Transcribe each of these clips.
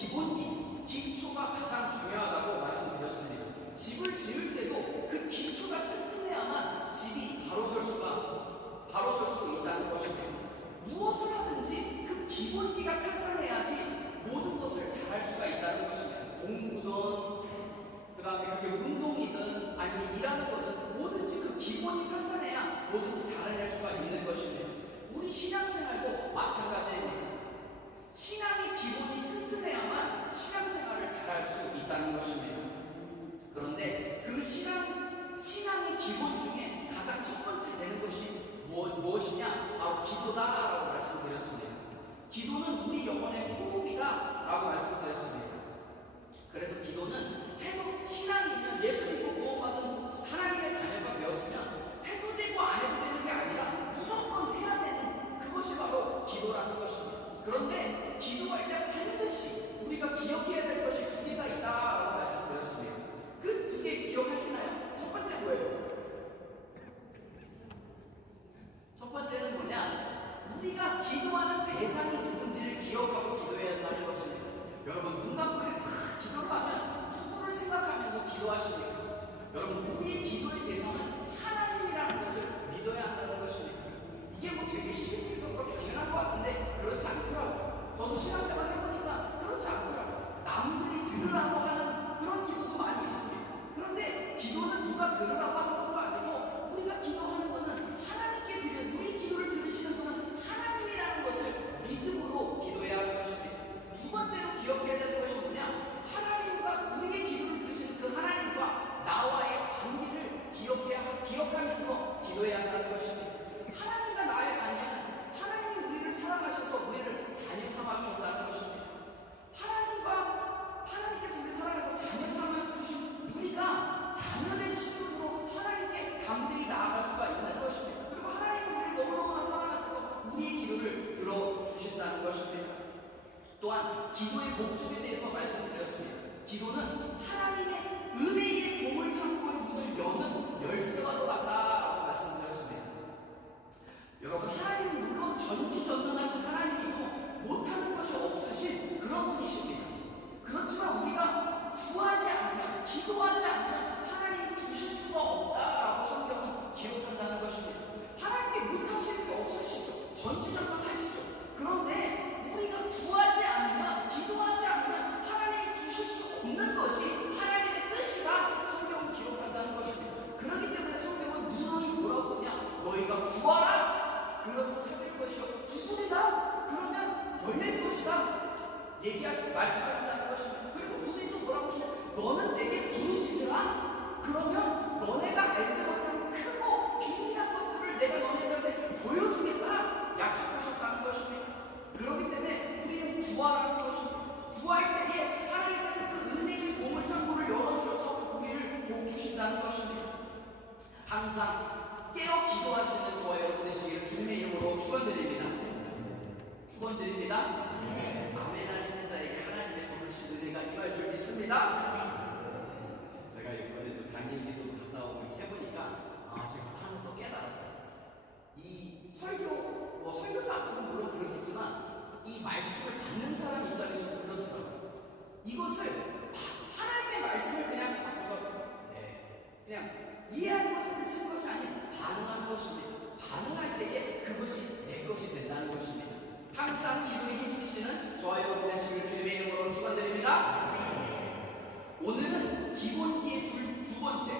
기본기, 기초가 가장 중요하다고 말씀드렸습니다. 집을 지을 때도 그 기초가 튼튼해야만 집이 바로 설 수 있다는 것입니다. 무엇을 하든지 그 기본기가 탄탄해야지 모든 것을 잘할 수가 있다는 것입니다. 공부든, 그 다음에 그게 운동이든 아니면 일하는 거든 뭐든지 그 기본이 탄탄해야 뭐든지 잘해낼 수가 있는 것입니다. 우리 신앙생활도 마찬가지입니다. 신앙의 기본이 튼튼해야만 신앙생활을 잘할 수 있다는 것입니다. 그런데 그 신앙의 기본 중에 가장 첫 번째 되는 것이 무엇이냐? 바로 기도다라고 말씀드렸습니다. 기도는 우리 영혼의 호흡이다라고 말씀드렸습니다. 그래서 기도는 신앙이면 예수 믿고 구원받은 하나님의 자녀가 되었으면 해도 되고 안 해도 되는 게 아니라 무조건 해야 되는 그것이 바로 기도라는 것입니다. 그런데 기도할 때 반드시 우리가 기억해야 될 것이 두 개가 있다라고 말씀드렸습니다. 그 두 개 기억하시나요? 첫 번째 뭐예요? 첫 번째는 뭐냐? 우리가 기도하는 대상이 누군지를 기억하고 기도해야 한다는 것입니다. 여러분 눈 감고 탁 기도를 하면 누구를 생각하면서 기도하십니까? 여러분 우리의 기도의 대상은 하나님이라는 것을 믿어야 한다는 것입니다. 이게 뭐 되게 쉽고 그렇게 당연한 것 같은데 그렇지 않더라고요. 저도 신앙생활 해보니까 그렇지 않더라고요. 남들이 들으라고 하는 그런 기도도 많이 있습니다. 그런데 기도는 누가 들으라고 하는 것도 아니고 우리가 기도하는 것은 하나님께 드리는, 우리 기도를 들으시는 분은 하나님이라는 것을 믿음으로 기도해야 하는 것입니다. 두 번째로 기억해야 되는 것이 뭐냐? 하나님과 우리의 기도를 들으시는 그 하나님과 나와의 관계를 기억하면서 기도해야 한다는 것입니다. 하나님과 나의 관계는 하나님이 우리를 사랑하셔서 우리를 자녀 삼아 주셨다는 것입니다. 하나님께서 우리를 사랑해서 자녀 삼아 주신 우리가 자녀된 신분으로 하나님께 담대히 나아갈 수가 있는 것입니다. 그리고 하나님은 우리를 너무너무나 사랑하셔서 우리의 기도를 들어주신다는 것입니다. 또한 기도의 목적에 대해서 말씀드렸습니다. 기도는 하나님의 은혜의 보물 창고의 문을 여는 열쇠와 같다라고 말씀드렸습니다. 여러분 하나님은 물론 전지전능하신 하나님이고 못하는 것이 없으신 그런 분이십니다. 그렇지만 우리가 구하지 않으면, 기도하지 않으면 하나님이 주실 수가 없다라고 성경은 기록한다는 것입니다. 하나님이 못하실 게 없으시죠. 전지전능하시죠. 그런데 우리가 구하지 않으면, 기도하지 않으면 하나님이 주실 수 없는 것이 하나님의 뜻이라 성경은 기록한다는 것입니다. 그렇기 때문에 성경은 누누이 뭐라고 하냐? 너희가 구하라! 그러면 찾을 것이요. 두드리라! 그러면 열릴 것이다. 말씀하신다는 것입니다. 그리고 누누이 또 뭐라고 하시냐? 너는 내게 부르짖으라! 그러면 너네가 알지 못하는 크고 비밀한 것들을 내가 너네들한테 보여주겠다! 약속하셨다는 것입니다. 그렇기 때문에 우리는 구하라는 것입니다. 구할 때에 하나님께서 그 은혜의 보물창고를 열어주셔서 우리를 복주신다는 것입니다. 항상 깨어 기도하시는 저와 여러분 되시기를 주님의 이름으로 축원드립니다. 축원드립니다. 아멘 하시는 자에게 하나님의 거룩하신 은혜가 임할 줄 믿습니다. 제가 이번에도 단일기도 갔다 오고 이렇게 해보니까 제가 하나 또 깨달았어요. 이 설교사 앞에도 물론 그렇겠지만 이 말씀을 받는 사람 입장에서도 그렇더라고요. 이것을 하나님의 말씀을 그냥 받고서 그냥 이해하는 것을 그친 것이 아닌 반응하는 것입니다. 반응할 때에 그것이 내 것이 된다는 것입니다. 항상 기도에 힘쓰시는 저와 여러분의 시를 주님의 이름으로 축원드립니다. 오늘은 기본기의 두 번째,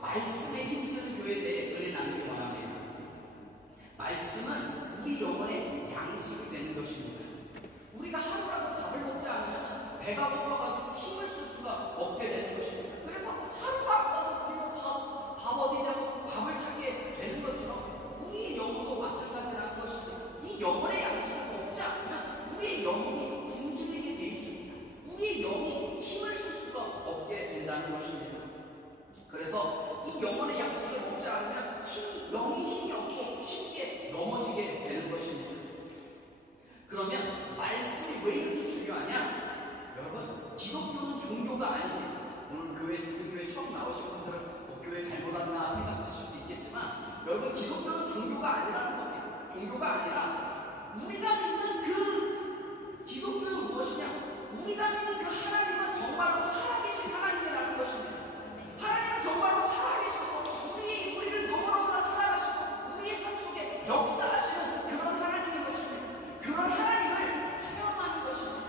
말씀에 힘쓰는 교회에 대해 은혜 나누기 원합니다. 말씀은 우리 영혼의 양식이 되는 것입니다. 우리가 하루라도 밥을 먹지 않으면 배가 고파가지고 힘을 쓸 수가 없게 되는 것입니다. 그래서 하루가 아파서 우리는 밥 어디냐고 밥을 찾게 되는 것처럼 우리의 영혼도 마찬가지라는 것입니다. 이 영혼의 양식을 먹지 않으면 우리의 영혼이 굶주리게 되어 있습니다. 우리의 영이 힘을 쓸 수가 없게 된다는 것입니다. 그래서 이 영혼의 양식을 먹지 않으면 영이 힘이 없고 쉽게 넘어지게 되는 것입니다. 그러면 말씀이 왜 이렇게 중요하냐? 여러분, 기독교는 종교가 아닙니다. 오늘 우리 교회 처음 나오신 분들은 교회 잘못 왔나 생각 드실 수 있겠지만, 여러분, 기독교는 종교가 아니라는 겁니다. 종교가 아니라 우리가 믿는 그 기독교는 무엇이냐? 우리가 믿는 그 하나님은 정말로 살아계신 하나님이라는 것입니다. 하나님은 정말로 살아계셔서 우리를 너무너무나 사랑하시고 우리의 삶 속에 역사하시는 그런 하나님인 것입니다. 그런 하나님을 체험하는 것입니다.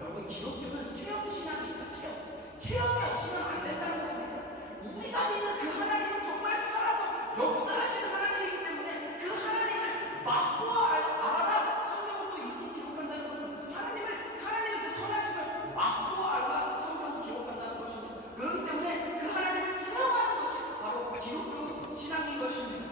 여러분, 기독교는 체험신앙입니다. 체험이 없으면 안 된다는 겁니다. 우리가 믿는 그 하나님은 정말 살아서 역사하시는 하나님이기 때문에 그 하나님을 맛보아 알아라. 성경은 또 이렇게 기록한다는 것은 하나님의 그 선하심을 맛보아 알아라. 성경은 기록한다는 것입니다. 그렇기 때문에 그 하나님을 체험하는 것이 바로 기독교 신앙인 것입니다.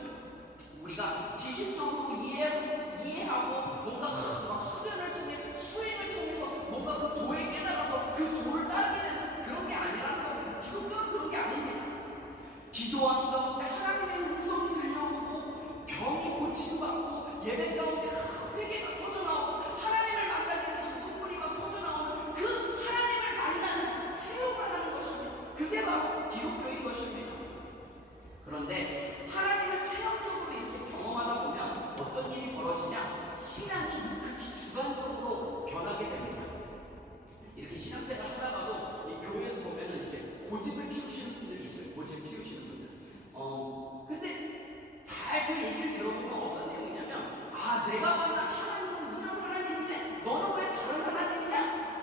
우리가 지식적으로 이해하고 뭔가 막 수련을 통해 수행을 통해서 뭔가 그 도에 깨달아서 그 도를 따르게 되는 그런 게 아니라는 겁니다. 기독교는 그런 게 아닙니다. 기도하는 가운데 하나님의 음성이 들려오고 병이 고침받고 예배 가운데 회개가 터져나오고 하나님을 만나기 위해서 눈물이 막 터져나오는 그 하나님을 만나는 체험을 하는 것입니다. 그게 바로 기독교인 것입니다. 그런데 하나님을 체험적으로 이렇게 경험하다 보면 어떤 일이 벌어지냐? 신앙이 극히 주관적으로 변하게 됩니다. 이렇게 신앙생활 하다가도 이 교회에서 보면은 이렇게 고집을 피우시는 분들이 있어요. 고집을 피우시는 분들. 근데 잘 그 얘기를 들어보면 어떤 내용이냐면, 아, 내가 만난 하나님은 이런 하나님인데 너는 왜 다른 하나님이냐?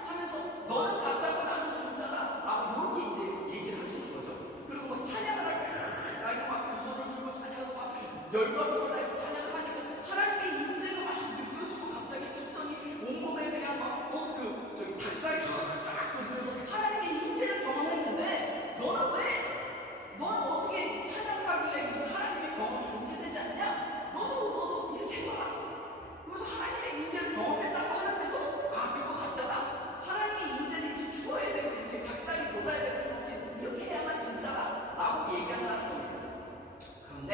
하면서 너는 가짜고 나는 진짜다. 라고 이렇게 이제 얘기를 하시는 거죠. 그리고 뭐 찬양을 할 때, 나이가 막 두 손을 들고 찬양해서 막 열과성을 다해서 찬양을 하니까 하나님의 임재가 막 느껴지고 갑자기 죽더니 온몸에 그냥 막 닭살이 쫙 돋으면서 하나님의 임재를 경험했는데 너는 어떻게 찬양을 하길래 그 하나님의 경험이 임재되지 않냐? 너도 이렇게 해봐라. 그래서 하나님의 임재를 경험했다고 하는데도 그거 가짜다. 하나님의 임재를 이렇게 주어야 되고 이렇게 닭살이 돋아야 되고 이렇게 해야만 진짜다 라고 얘기한다는 겁니다. 그런데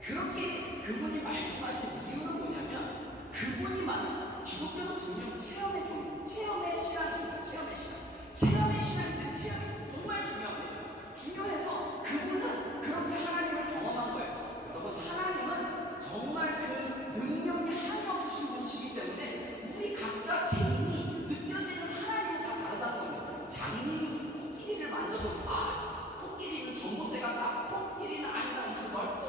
그렇게 그분이 말씀하신 이유는 뭐냐면, 그분이 말하는 기독교는 분명 체험의 신앙입니다. 체험의 신앙인데 체험이 정말 중요합니다. 중요해서 그분은 그렇게 하나님을 경험한 거예요. 여러분, 하나님은 정말 그 능력이 한없으신 분이시기 때문에 우리 각자 개인이 느껴지는 하나님은 다 다르다는 겁니다. 장님이 코끼리를 만져도 코끼리는 전봇대 같다. 코끼리는 아니다. 무슨 넓다.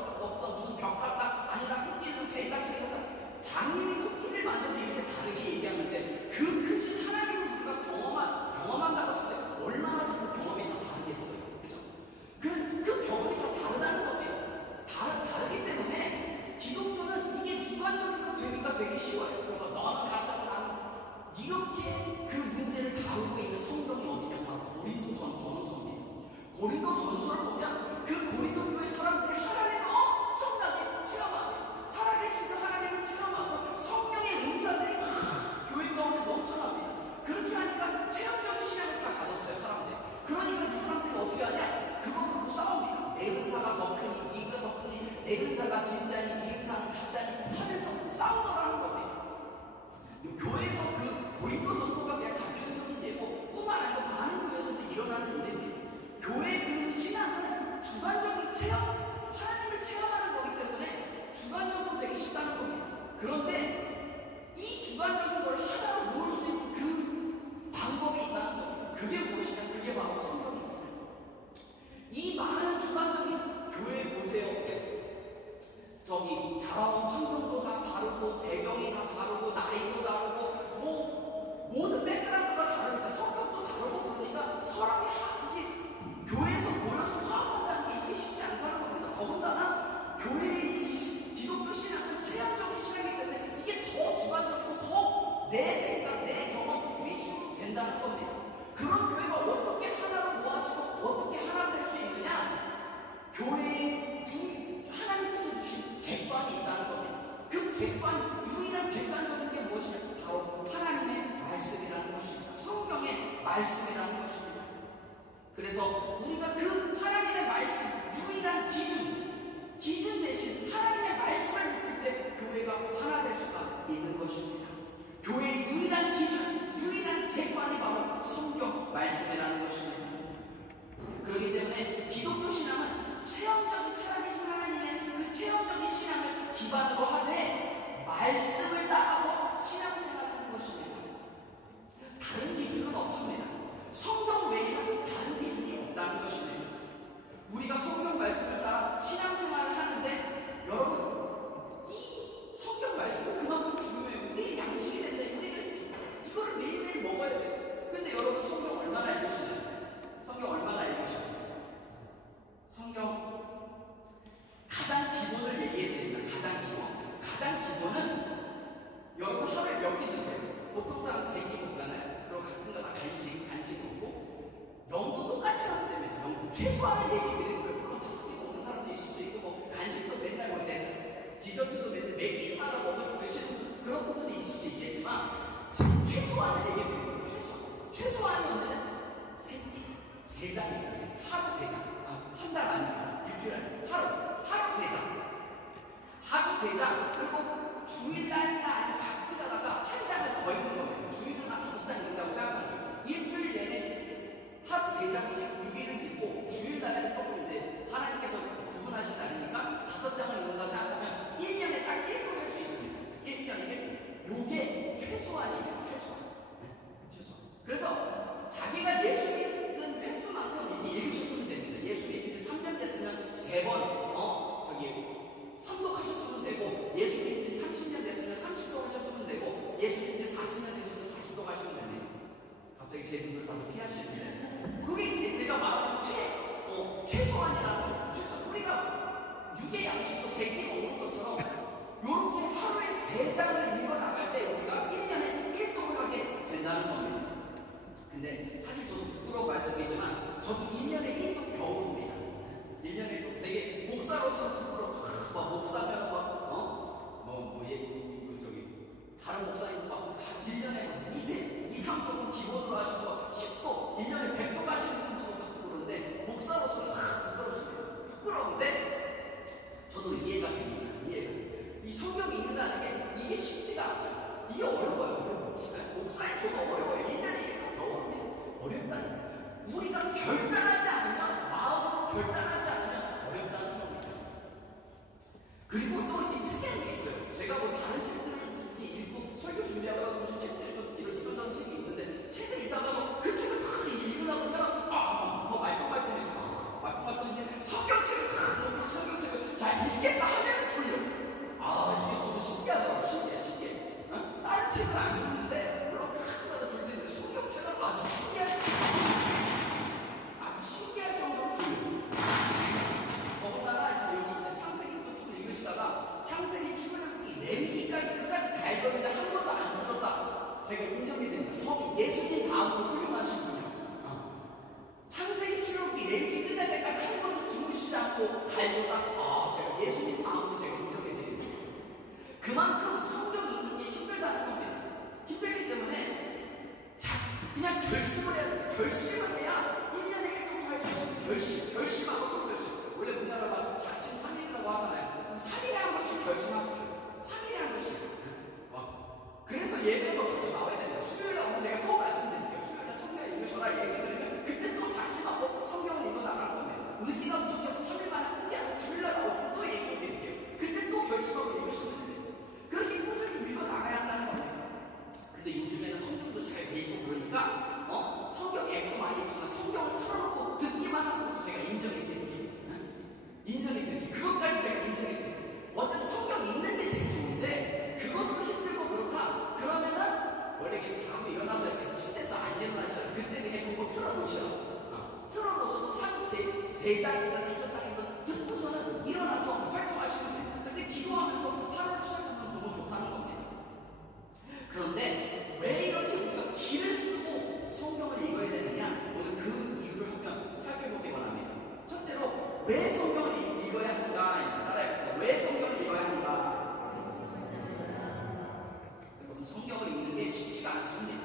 무슨 벽 같다. 아니다. 코끼리는 배같이 생겼다. 장님이 코끼리를 만져도 이렇게 다르게 얘기하는데 그 크신 하나님을 우리가 경험한다고 했을 때 얼마나 그 경험이 다 다르겠어요. 그죠? 그 경험이 다 다르다는 거예요. 다르기 때문에 기독교는 이게 주관적으로 되기가 되게 쉬워요. 그래서 너는 가짜고 나는 이렇게 그 문제를 다루고 있는 성경이 어디냐? 바로 고린도전서입니다. 고린도전서를 보면 그 고린도 교회 사람들이 하나님을 엄청나게 체험합니다. 살아계신 그 하나님을 체험하고 성령의 은사들이 교회 가운데 넘쳐납니다. 그렇게 하니까 체험적인 신앙을 다 가졌어요, 사람들이. 그러니까 이 사람들이 어떻게 하냐? 그거 갖고 싸웁니다. 내 은사가 더 크니, 네가 더 크니, 내 은사가 진짜니, 네 은사는 가짜니 하면서 싸우더라는 겁니다. 교회에서 그 고린도전서가 그냥 단편적인 예고 뿐만 아니라 많은 교회에서도 일어나는 일입니다. 교회 그 신앙은 주관적인 체험, 하나님을 체험하는 거기 때문에 주관적으로 되기 쉽다는 겁니다. 그런데 이 주관적인 걸 하나로 모을 수 있는 그 방법이 있다는 겁니다. 그게 무엇이냐? 그게 바로 성경입니다. 이 많은 주관적인 교회 보세요. 살아온 환경도 다 다르고 배경이 다 다르고 나이도 다르고 모든 백그라운드가 다르니까 성격도 다르고 그러니까 사람이 이게 교회에서 모여서 화합한다는 게 이게 쉽지 않다는 겁니다. 더군다나 교회의 기독교 신앙은 체험적인 신앙이기 때문에 이게 더 주관적이고 더 내 생각, 내 경험 위주로 된다는 겁니다. 그런 교회가 어떻게 하나로 모아지고 어떻게 하나 될 수 있느냐? 교회에 하나님께서 주신 객관이 있다는 겁니다. 그 객관, 유일한 객관적인 게 무엇이냐? 바로 하나님의 말씀이라는 것입니다. 성경의 말씀이라는 것입니다. 그래서 우리가 그 하나님의 말씀, 유일한 기준 대신 하나님의 말씀을 믿을 때 교회가 하나 될 수가 있는 것입니다. 교회의 유일한 기준, 유일한 객관이 바로 성경 말씀이라는 것입니다. 그렇기 때문에 기독교 신앙은 체험적인 살아계신 하나님의 그 체험적인 신앙을 기반으로 하되 말씀을 따라서 신앙생활하는 것입니다. 매일마다 먹을 드시는 그런 분들도 있을 수 있겠지만 지금 최소한을 얘기해 드립니다. 최소한이 언제는 세 장입니다. 하루 세 장. 한 달 아니고 일주일 아니고 하루 세 장. 하루 세 장. 그리고 주일날이나 아니면 가끔 가다가 한 장을 더 읽는 겁니다. 주일은 한 5장 읽는다고 생각하면 일주일 내내 하루 세 장씩 유기를 읽고 주일날에는 조금 이제 하나님께서 구분하신 날이니까 5장을 읽는다 생각하면 1년에 딱 1번 할 수 있습니다. 1년이면 요게 최소한이에요. 최소한. 그래서 자기가 예수 믿은 횟수만큼 이렇게 읽으셨으면 됩니다. 예수 믿은 지 3년 됐으면 3번 선독하셨으면 되고, 예수 믿은 지 30년 됐으면 30도 하셨으면 되고, 예수 믿은 지 40년 됐으면 40도 하시면 됩니다. 갑자기 제 분들 다들 피하시는데, 그게 이제 제가 말하는 최소한이라는 거예요. 최소한. 우리가 육의 양식도 3끼 먹는 것처럼 이렇게 하루에 3장을 읽어 나갈 때 우리가 1년에 1도를 하게 된다는 겁니다. 근데 사실 저도 부끄러운 말씀이지만 저도 1년에 1도 겨울입니다. 1년에 1도 되게 목사로서 부끄러워. 목사면 다른 목사님도 막 1년에 2, 3도는 기본으로 하시고 10도, 1년에 100도 가시는 분들도 받고 그러는데 목사로서는 참 부끄러운데 저도 이해가 됩니다. 이 성경이 읽는다는 게 이게 쉽지가 않아요. 이게 어려워요. 목사님 저도 어려워요. 1년에 1도 겨울입니다. 어렵다는 거예요. 우리가 결단하지 않으면, 마음으로 결단하지 않으면 어렵다는 겁니다. 그리고 또 특이한 게 있어요. 제가 뭐 다른 책들을 이렇게 읽고 설교 준비하다가 무슨 책들 이런 책이 있는데 책을 읽다가 그 책을 다 읽으다 보면 더 말똥말똥해. 이제 성경책을 잘 읽겠다 하면 졸려. 이게 저도 신기하더라고요. 신기해. 다른 책을 안 읽는데 물론 가끔가다 졸리는데 성경책은 아주 신기할 정도로 졸려요. 더군다나 이제 여기 창세기부터 쭉 읽으시다가 창세기, 출애굽기, 레위기까지 끝까지 다 읽었는데 한 번도 안 주셨다. 제가 인정이 됩니다. 예수님 다음으로 훌륭하신 분이요. 창세기, 출애굽기, 레위기 끝날 때까지 한 번도 주무시지 않고 다 읽었다. 제가 예수님 다음으로 제가 인정이 됩니다. 그만큼 성경 읽는 게 힘들다는 겁니다. 힘들기 때문에 그냥 결심을 해야 1년에 1도 할 수 있어요. 결심하고 또 결심. 원래 우리나라가 작심 3일이라고 하잖아요. 그럼 3일에 한 번씩 결심하십시오. 3일에 한 번씩. 그래서 예배가 저도 나와야 됩니다. 수요일에 오늘 제가 꼭 말씀드릴게요. 수요일에 성경 읽으셔라 얘기 들으면 그때 또 작심하고 성경을 읽어 나가는 겁니다. 의지가 부족해서 3일 만에 그냥 주일날 나오고 또 얘기해 드릴게요. 그때 또 결심하고 읽으시면 됩니다. 그렇게 꾸준히 읽어 나가야 한다는 겁니다. 근데 요즘에는 성경도 잘 돼 있고 그러니까 성경 앱도 많이 있지만 성경을 틀어놓고 듣기만 하는 것도 제가 인정이 드릴게요. 그것까지 제가 인정이 드릴게요. 어쨌든 성경 읽는 게 제일 좋은데 그것도 힘들고 그렇다. 그러면은 원래 이렇게 자고 일어나서 이렇게 침대에서 안 일어나시잖아요. 그때 그냥 그거 틀어놓으셔. 틀어놓고서 세 장이나 5장이나 듣고서는 일어나서 활동하시면 돼요. 근데 기도하면서 하루를 시작하면 너무 좋다는 겁니다. 그런데 왜 이렇게 우리가 기를 쓰고 성경을 읽어야 되느냐? 오늘 그 이유를 한번 살펴보기 원합니다. 첫째로 왜 성경을 읽어야 하는가? 따라해보세요. 왜 성경을 읽어야 하는가? 여러분, 성경을 읽는 게 쉽지가 않습니다.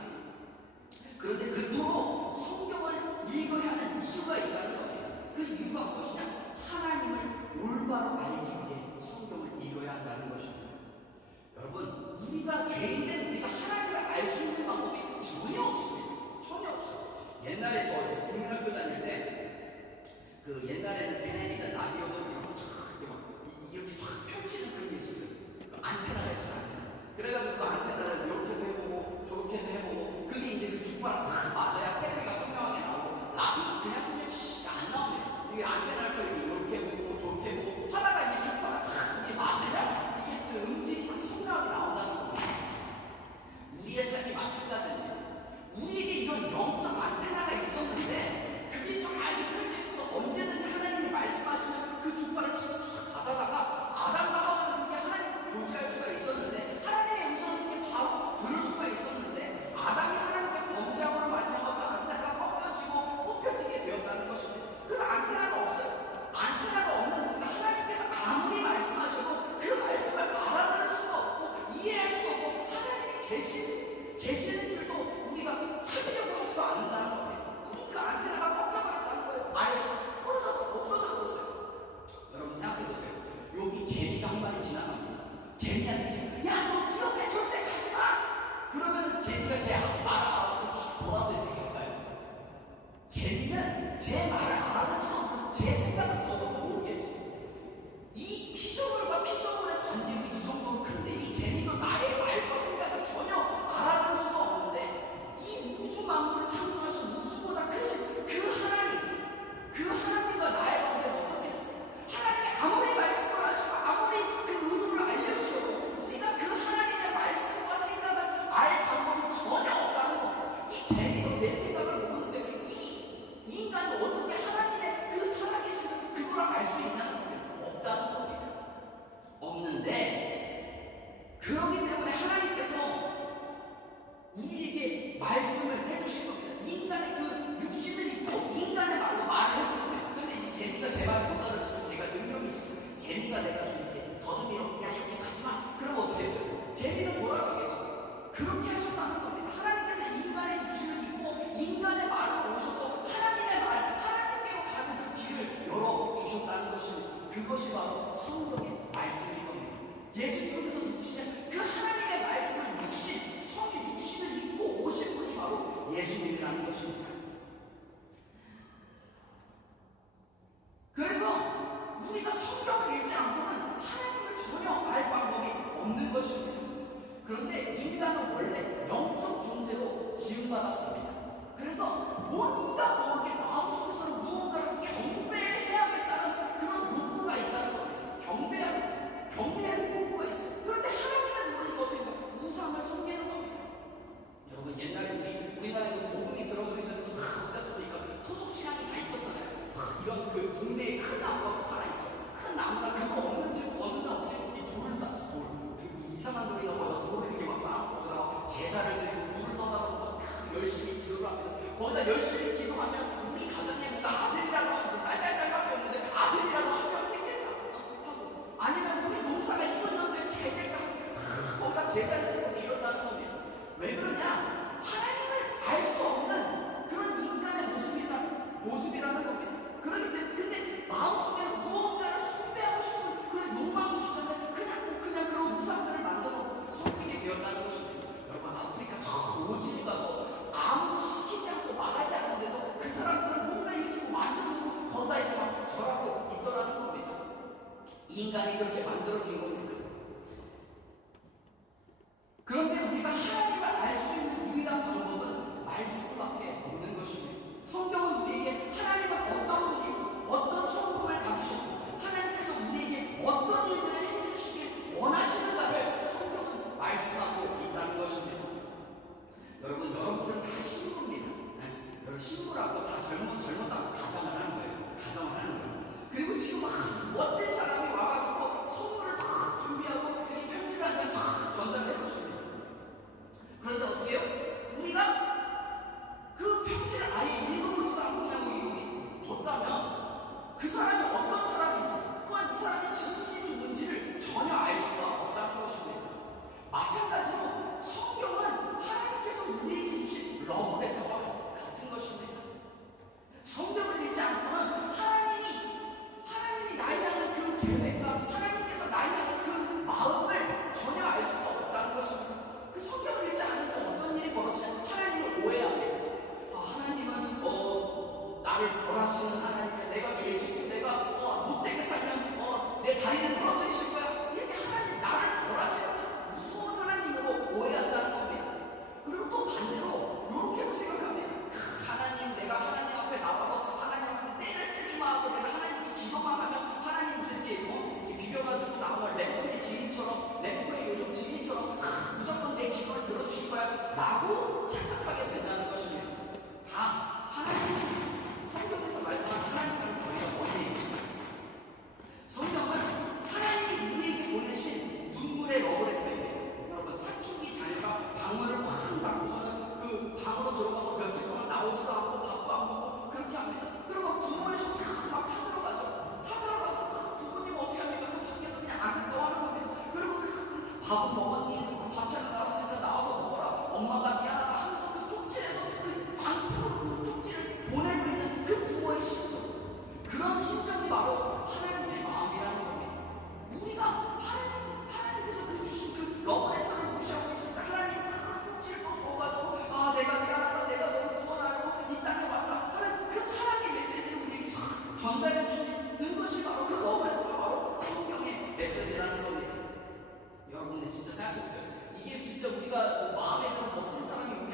그런데 그토록 성경을 읽어야 하는 이유가 있다는 겁니다. 그 이유가 무엇이냐? 하나님을 올바로 알기 위해 성경을 읽어야 한다는 것입니다. 여러분, 우리가 죄인된 우리가 하나님을 알 수 있는 방법이 전혀 없습니다. 전혀 없어요. 옛날에 저 국민학교 다닐 때 그 옛날에는 텔레비전 라디오도 이렇게 쫙 펼치는 그런 게 있었어요. 안테나가 있어요. 안테나. 그래가지고 그 안테나를 이렇게도 해보고 저렇게도 해보고 그게 이제 그 주파랑 딱 맞아야 텔레비가 선명하게 나오고 라디오 그냥 안 나오네요. 이게 안테나를 이렇게 해보고 저렇게 해보고 하다가 이제 주파가 딱 이게 맞으면 이게 그 음질이 딱 선명하게 나온다는 겁니다. 우리의 삶이 마찬가지입니다. 우리에게 이런 영적 안테나가 있었는데 그게 좀 알게 펼쳐있어 언제든지 하나님이 말씀하시는 없는 것입니다. 그런데 인간은 원래 영적 존재로 지음받았습니다. 그래서 뭔가 모르게 마음속에서는 무언가를 경배해야겠다는 그런 욕구가 있다는 거예요. 경배할 욕구가 있어요. 그런데 하나님을 모르니까 어떻게 해요? 우상을 섬기는 겁니다. 여러분, 옛날에 우리나라에 복음이 들어가기 전에 어땠습니까? 토속신앙이 다 있었잖아요. 이런 그 동네에 큰 나무가 하나 있죠. 큰 나무가 그거 없는 집 어느 나무에 이 돌을 쌓죠. 이상한 돌이가 거기다 돌을 이렇게 막 쌓고 거기다가 제사를 드리고 물을 떠다가 열심히 기도를 합니다. 거기다 열심히 기도하면 우리 가정에 누가 아들이라도 하고 딸딸딸밖에 없는데 아들이라도 한 명 생길까 하고, 아니면 우리 농사가 이번 연도에 잘 될까 거기다 제사를 드리고 빌었다는 겁니다. 왜 그러냐? 하나님을 알 수 없는 그런 인간의 모습이라는 겁니다. 근데 마음속에 무언가를 숭배하고 싶은 그런 욕망이 있기 때문에 그냥 그런 우상들을 만들어 섬기게 되었다는 것입니다. 여러분, 아프리카 저 오지에 가도 아무도 시키지 않고 말하지 않는데도 그 사람들은 뭔가 이렇게 만들어놓고 거기다 이렇게 막 절하고 있더라는 겁니다. 이 인간이 그렇게 만들어진 겁니다. 그런데 우리가 하나님을 알 수 있는 유일한 방법은 말씀밖에 없는 것입니다. 성경은 우리에게 하나님은 어떤 분이고 어떤 성품을 가지시고 하나님께서 우리에게 어떤 일들을 해주시길 원하시는가를 성경은 말씀하고 있다는 것입니다. 여러분들은 다 신부입니다. 네? 여러분, 신부라고 다 젊었다고 가정을 하는 거예요. 그리고 지금 막 멋진 사람이 와가지고 선물을 다 준비하고 이렇게 편지를 한 장 전달해 줬습니다. 그런데 어떻게 해요? 우리가 그 편지를 아예 읽어보지도 않고 그냥 우리 뒀다면 그 사람이 어떤 사람인지 또한 이 사람의 진심이 뭔지를 전혀 알 수가 없다는 것입니다. 마찬가지로 성경은 하나님께서 우리에게 주신 러브레터와 같은 것입니다. 성경을 읽지 않고는 하나님이 나를 향한 그 계획과 하나님께서 나를 향한 그 마음을 전혀 알 수가 없다는 것입니다. 그 성경을 읽지 않으면 어떤 일이 벌어지냐면 하나님을 오해합니다. 하나님은 나를 벌하시는 하나님이야. 내가 죄 짓고 내가 못되게 살면 내 다리를 부러뜨리실 거야. 이렇게 하나님 나를 벌하시는 무서운 하나님으로 오해한다는 겁니다. 그리고 또 반대로 이렇게도 생각합니다. 하나님, 내가 하나님 앞에 나와서 하나님 앞에 때를 쓰기만 하고 내가 하나님께 기도만 하면 하나님 무슨 이렇게 비벼가지고 나와 램프의 지인처럼, 램프의 요즘 지인처럼 무조건 내 기도를 들어주실 거야 라고 착각하게 된다는 것입니다. 다 성경에서 말씀한 하나님과는 거리가 멀리 있습니다. 성경은 하나님이 우리에게 보내신 눈물의 러브레터입니다. 여러분, 사춘기 자녀가 방문을 확 닫고서는 그 방으로 들어가서 며칠 동안 나오지도 않고 밥도 안 먹고 그렇게 합니다. 그러면 부모의 손이 막 타들어가죠. 타들어가서 부모님 어떻게 합니까? 그 밖에서 그냥 안을 떠하는 겁니다. 그리고 밥은 먹었니? 반찬을 나왔으니까 나와서 먹어라. 엄마가 미안하다 하면서 그 쪽지에서 그 방으로 그 쪽지를 보내고 있는 그 부모의 심정, 그런 심정이 바로 하나님의 마음이라는 겁니다. 우리가 하나님께서 그 주신 그 러브레터를 무시하고 있습니다. 하나님 그 쪽지를 또 줘가지고 내가 미안하다, 내가 너를 구원하려고 이 땅에 왔다 하는 그 사랑의 메시지를 우리에게 전달해 주시는 것이 바로 그 러브레터가 바로 성경의 메시지라는 겁니다. 여러분, 진짜 생각해보세요. 이게 진짜 우리가 마음에 그런 멋진 사랑이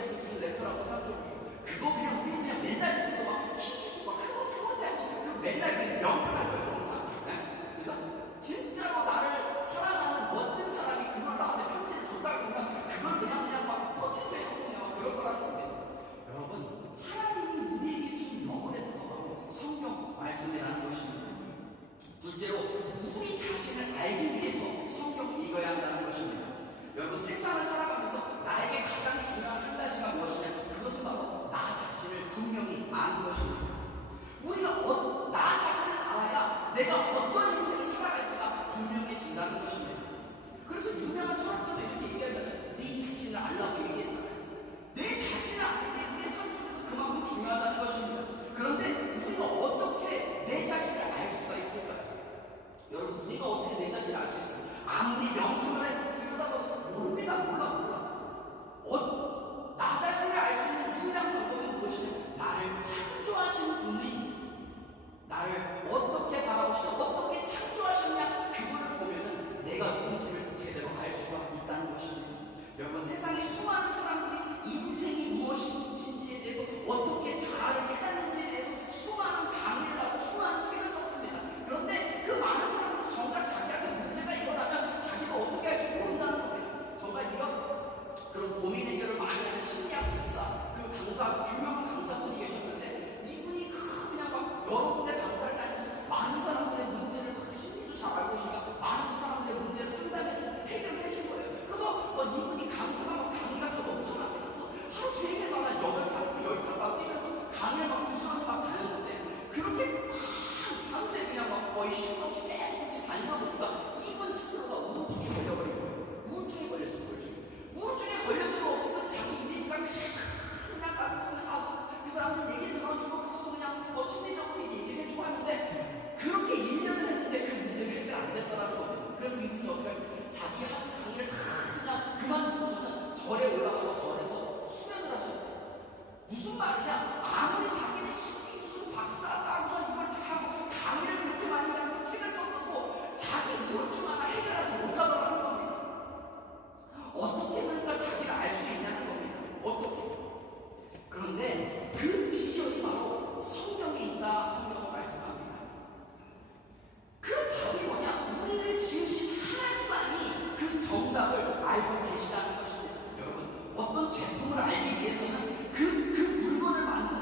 알고 계시다는 것입니다. 여러분, 어떤 제품을 알기 위해서는 그 물건을 만든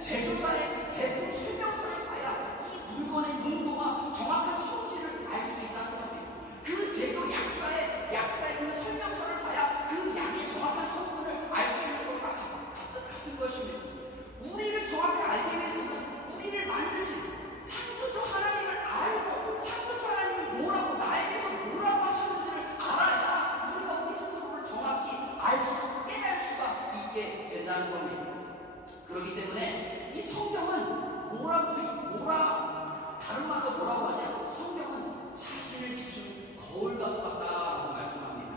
제조사의 제품 설명서를 봐야 이 물건의 농도와 정확한 성질을 알 수 있다는 겁니다. 그 제조 약사의 그 설명서를 봐야 그 약의 정확한 성분을 알 수 있는 것과 같은 것입니다. 우리를 정확히 알기 위해서는 우리를 만드신 창조주 하나님을 알고 창조주 하나님이 뭐라고 나에게서 뭐라고 하시는지를 알아야 우리가 우리 스스로를 정확히 깨달 수가 있게 된다는 겁니다. 그렇기 때문에 이 성경은 다른 말로 뭐라고 하냐? 성경은 자신을 비춘 거울과 같다라고 말씀합니다.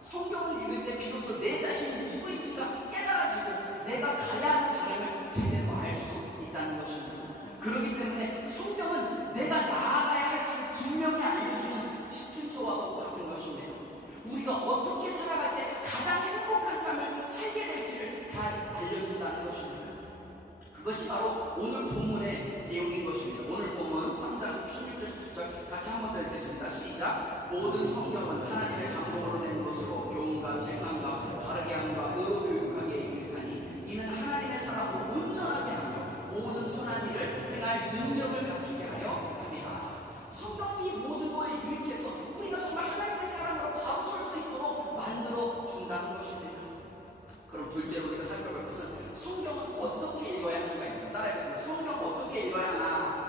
성경을 읽을 때 비로소 내 자신이 누구인지가 깨달아지고 내가 가야 하는 방향을 제대로 알 수 있다는 것입니다. 그렇기 때문에 성경은 내가 나아가야 할 길을 분명히 알려주는 지침서와 같은 것입니다. 우리가 어떻게 살아갈 때 가장 행복한 삶을 살게 될지를 잘 알려준다는 것입니다. 그것이 바로 오늘 본문의 내용인 것입니다. 오늘 본문 3장 11절 10절 같이 한번 더 읽겠습니다. 시작. 모든 성경은 하나님의 감동으로 낸 것으로 교훈과 재판과 바르게 함과 의로 교육하기에 유익하니 이는 하나님의 사람으로 온전하게 하며 모든 선한 일을 행할 능력을 갖추게 하여 합니다. 성경이 모든 거에 유익해서 우리가 정말 하나님의 사람으로 바로 설 수 있도록 만들어 준다는 것입니다. 그럼 둘째로 우리가 살펴볼 것은 성경은 어떻게 읽어야 하는가? 따라해봅니다. 성경 어떻게 읽어야 하나?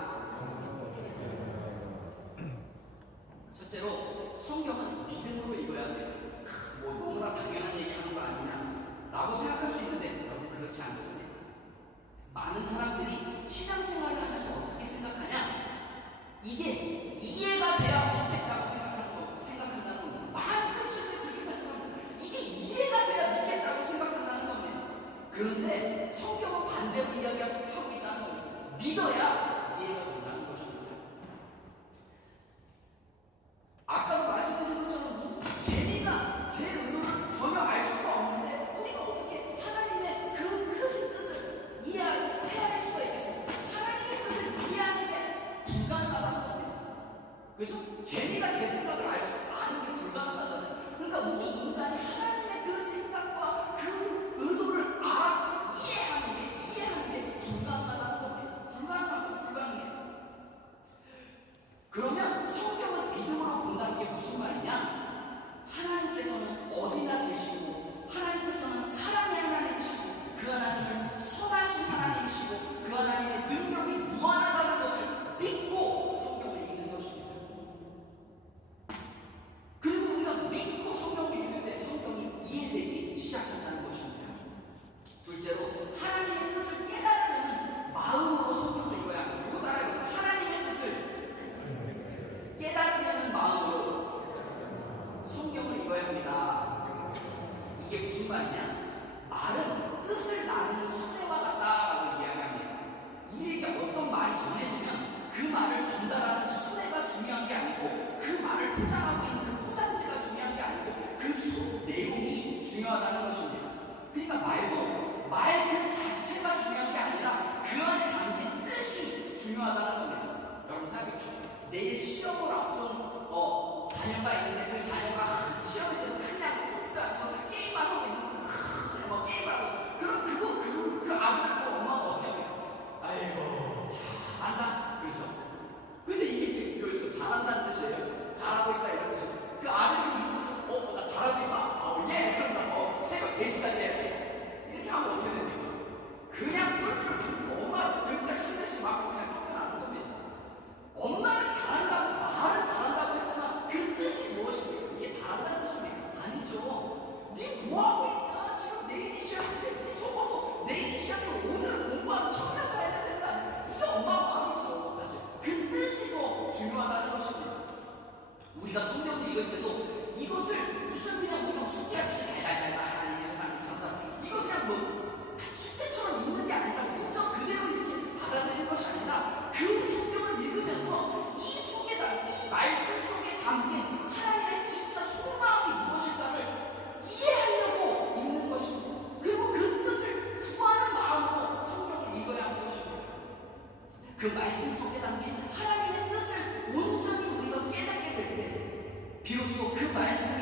첫째로 성경은 믿음으로 읽어야 합니다. 너무나 당연한 얘기하는 거 아니냐 라고 생각할 수 있는데 여러분, 그렇지 않습니다. 많은 사람들이 신앙생활을 하면서 어떻게 생각하냐? 이게 이해가 돼야 믿겠다고 생각한다는 겁니다. 많은 크리스천들이 그렇게 생각합니다. 이게 이해가 돼야 믿겠다고 생각한다는 겁니다. 그런데 성경은 반대로 이야기하고 있다는 겁니다. 믿어야 이해가 된다는 것입니다. 아까도 말씀드린 것처럼 개미가 제 의도를 전혀 알 수가 없는데 우리가 어떻게 하나님의 그 크신 뜻을 이해할 수가 있겠습니까? 하나님의 뜻을 이해하는 게 불가능하다는 겁니다. 그래서 개미가 제 생각을 아는 게 불가능하잖아요. 그러니까 우리 인간이 하나님의 그 생각과 그 의도를 이해하는 게 불가능하다는 겁니다. 불가능해요. 그러면 성경을 믿음으로 본다는 게 무슨 말이냐? 하나님께서는 어디나 계시고 하나님께서는 사랑의 하나님이시고 그 하나님은 선하신 하나님이시고 그 하나님의 능력이 무한하다는 것을 믿고 성경을 읽는 것입니다. 그리고 우리가 믿고 성경을 읽을 때 성경이 이해되기 시작한다는 것입니다. 둘째로 하나님의 뜻을 깨달으면 마음으로 성경을 읽어야 합니다. 이거 따라해보세요. 하나님의 뜻을 깨달으면 마음으로 성경을 읽어야 합니다. 이게 무슨 말이냐? 말은 뜻을 나누는 수레와 같다라고 이야기합니다. 우리에게 어떤 말이 전해지면 그 말을 전달하는 수레가 중요한 게 아니고 그 말을 포장하고 있는 그 포장지가 중요한 게 아니고 그 내용이 중요하다는 것입니다. 그러니까 말 그 자체가 중요한 게 아니라 그 안에 담긴 뜻이 중요하다는 겁니다. 여러분 생각해보십시오. 내일 시험을 앞둔 자녀가 있는데 그 자녀가 시험에 대해서 그냥 컴퓨터에서 게임만 하고 있는 게임을 하고 그럼 그 아들 보고 엄마가 어떻게 합니까? 아이고 잘한다 그러죠. 근데 이게 지금 잘한다는 뜻이에요. 잘하고 있다 이런 뜻이에요. 그 아들이 이 뜻을 나 잘하고 있어? 예 그럼 나 새벽 3시까지 해야지. 이렇게 하면 어떻게 됩니까? 그냥 뿔뿔 붓고 엄마한테 등짝 시대씩 맞고 그냥 쫓겨나는 겁니다. 엄마는 잘한다고 말은 잘한다고 했지만 그 뜻이 무엇입니까? 이게 잘한다는 뜻입니까? 아니죠. 네 뭐하고 있냐? 지금 내일이 시험인데 네 적어도 내일이 시험이고 오늘은 공부하고 청량 가야 된다. 이게 엄마 마음이죠. 사실 그 뜻이 더 중요하다는 것입니다. 우리가 성경을 읽을 때도 이것을 무슨 그냥 우리가 숙제하듯이 하나님의 세상이 참사 이거 그냥 숙제처럼 읽는 게 아니라 문장 그대로 이렇게 받아들이는 것이 아니라 그 성경을 읽으면서 이 말씀 속에 담긴 하나님의 진짜 속마음이 무엇일까를 이해하려고 읽는 것입니다. 그리고 그 뜻을 구하는 마음으로 성경을 읽어야 하는 것입니다. 그 말씀 속에 담긴 하나님의 뜻을 온전히 우리가 깨닫게 될 때 비로소 그 말씀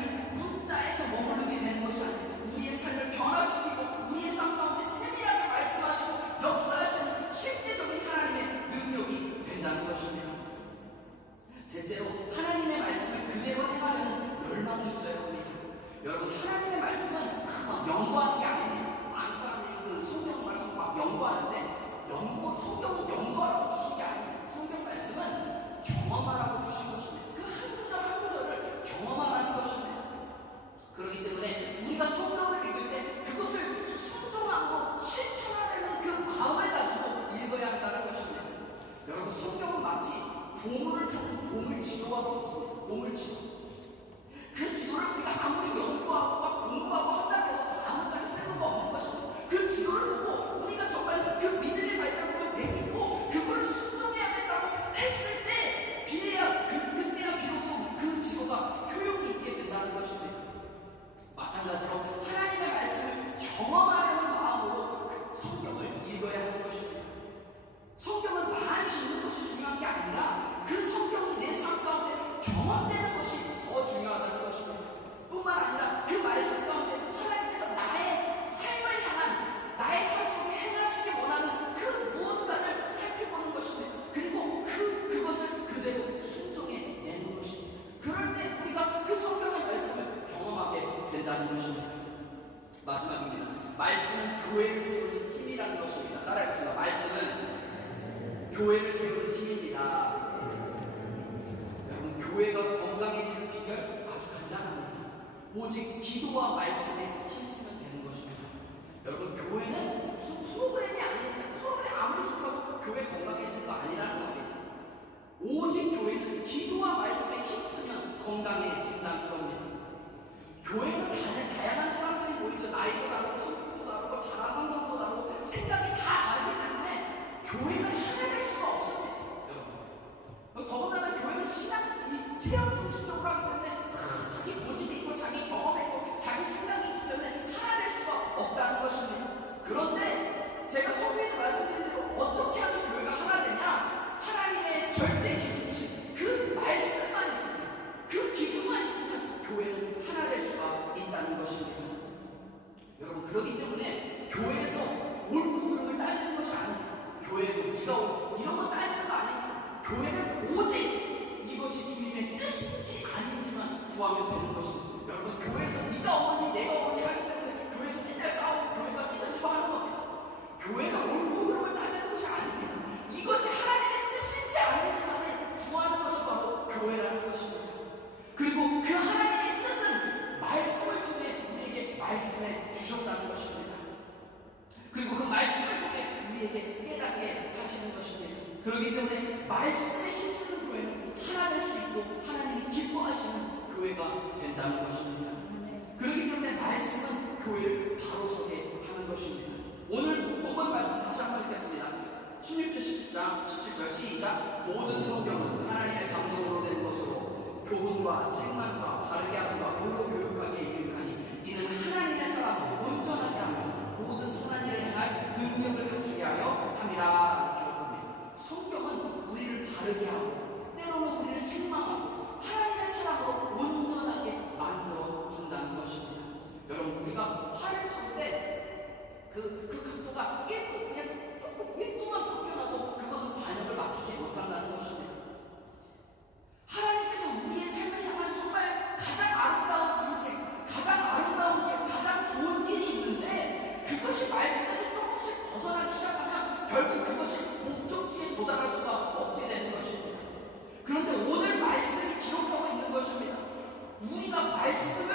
교회를 세우는 힘입니다. 여러분, 교회가 건강해지는 비결 아주 간단합니다. 오직 기도와 말씀에 힘쓰면 되는 것입니다. 여러분, 교회는 무슨 프로그램이 아닙니다. 프로그램 아무리 좋다고 교회 건강해지는 거 아니라는 겁니다. 오직 교회는 기도와 말씀에 힘쓰면 건강해진다는 겁니다. 교회는 다양한 사람들이 모이죠. 나이도 다르고 성격도 다르고 자란 환경도 다르고 생각이 다 다르기 때문에 교회는 하나 될 수가 없습니다. 여러분, 더군다나 교회는 신앙, 체험 중심적으로 하기 때문에 자기 고집이 있고 자기 경험이 있고 자기 생각이 있기 때문에 하나 될 수가 없다는 것입니다. 그런데 제가 소개에서 말씀드린 대로 어떻게 하면 교회가 하나 되냐? 하나님의 절대 기준이신 그 말씀만 있으면, 그 기준만 있으면 교회는 하나 될 수가 있다는 것입니다. 여러분, 그렇기 때문에 교회에서 옳고 그름을 따지는 것이 아닙니다. 교회는 네가 옳고 이런 거 따지는 거 아닙니다. 교회는 오직 이것이 주님의 뜻인지 아닌지만 구하면 되는 것입니다. 여러분, 교회에서 네가 옳니 내가 옳니 하기 때문에 교회에서 맨날 싸우고 교회가 찢어지고 하는 겁니다. 교회는 옳고 그름을 따지는 것이 아닙니다. 이것이 하나님의 뜻인지 아닌지만을 구하는 것이 바로 교회라는 것입니다. 그리고 그 하나님의 뜻은 말씀을 통해 우리에게 말씀해 주셨다는 것입니다. 그리고 그 말씀을 통해 우리에게 깨닫게 하시는 것입니다. 그렇기 때문에 말씀에 힘쓰는 교회는 하나 될 수 있고 하나님이 기뻐하시는 교회가 된다는 것입니다. 그렇기 때문에 말씀은 교회를 바로 서게 하는 것입니다. 오늘 본문 말씀 다시 한번 읽겠습니다. 16절 17절 시작. 모든 성경은 하나님의 감동으로 된 것으로 교훈과 책망과 바르게 함과 의로 교육하기에 유익하니 이는 하나님의 사람을 온전하게 하며 모든 선한 일을 행할 능력을 갖추게 하여 함이라. 기록합니다. 성경은 우리를 바르게 하고 때로는 우리를 책망하고 하나님의 사람으로 온전하게 만들어 준다는 것입니다. 여러분, 우리가 화를 쏠 때 그 각도가 1도, 그냥 조금 1도만 바뀌어나도 그것은 반역을 맞추지 못한다는 것입니다. 하나님께서 우리의 삶을 향한 정말 가장 아름다운 인생, 가장 아름다운 길, 가장 좋은 길이 있는데 그것이 말씀에서 조금씩 벗어나기 시작하면 결국 그것이 목적지에 도달할 수가 없게 되는 것입니다. 그런데 오늘 말씀이 기록하고 있는 것입니다. 우리가 말씀을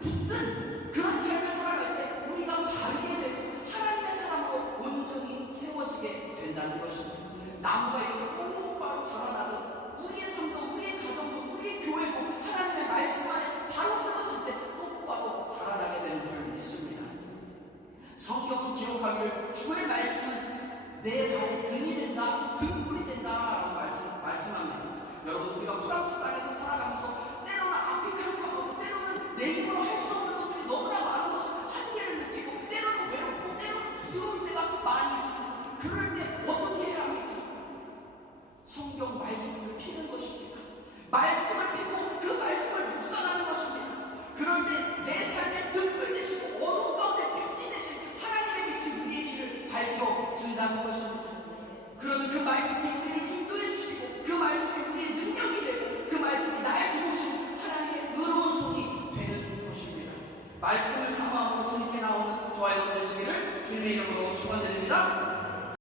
붙든 그런 삶을 살아갈 때 우리가 바르게 되고 하나님의 사람으로 온전히 세워지게 된다는 것입니다. 나무가 이렇게 똑바로 자라나듯 우리의 삶도, 우리의 가정도, 우리의 교회도 하나님의 말씀 안에 바로 세워질 때 똑바로 자라나게 되는 줄 믿습니다. 성경은 기록하기를 주의 말씀은 내 발의 등이 된다, 등불이 된다라고 말씀합니다. 여러분, 우리가 프랑스 땅에서 살아가면서 때로는 아프리카하고 때로는 내 힘으로 할 수 없는 것들이 너무나 많은 것을 한계를 느끼고 때로는 외롭고 때로는 두려울 때가 많이 있습니다. 그럴 때 어떻게 해야 합니까? 성경 말씀을 피는 것입니다. 말씀을 피고 그 말씀을 묵상하는 것입니다. 그럴 때 내 삶의 등불 되시고 어두운 가운데 빛이 되신 하나님의 빛이 우리의 길을 밝혀준다는 것입니다. 그러는 그 말씀이 우리를 인도해 주시고 그 말씀이 우리의 능력이 되고 그 말씀이 나의 도우시고 하나님의 의로운 손이 되는 것입니다. 말씀을 사모함으로 주님께 나오는 저와 여러분 되시기를 주님의 이름으로 축원드립니다.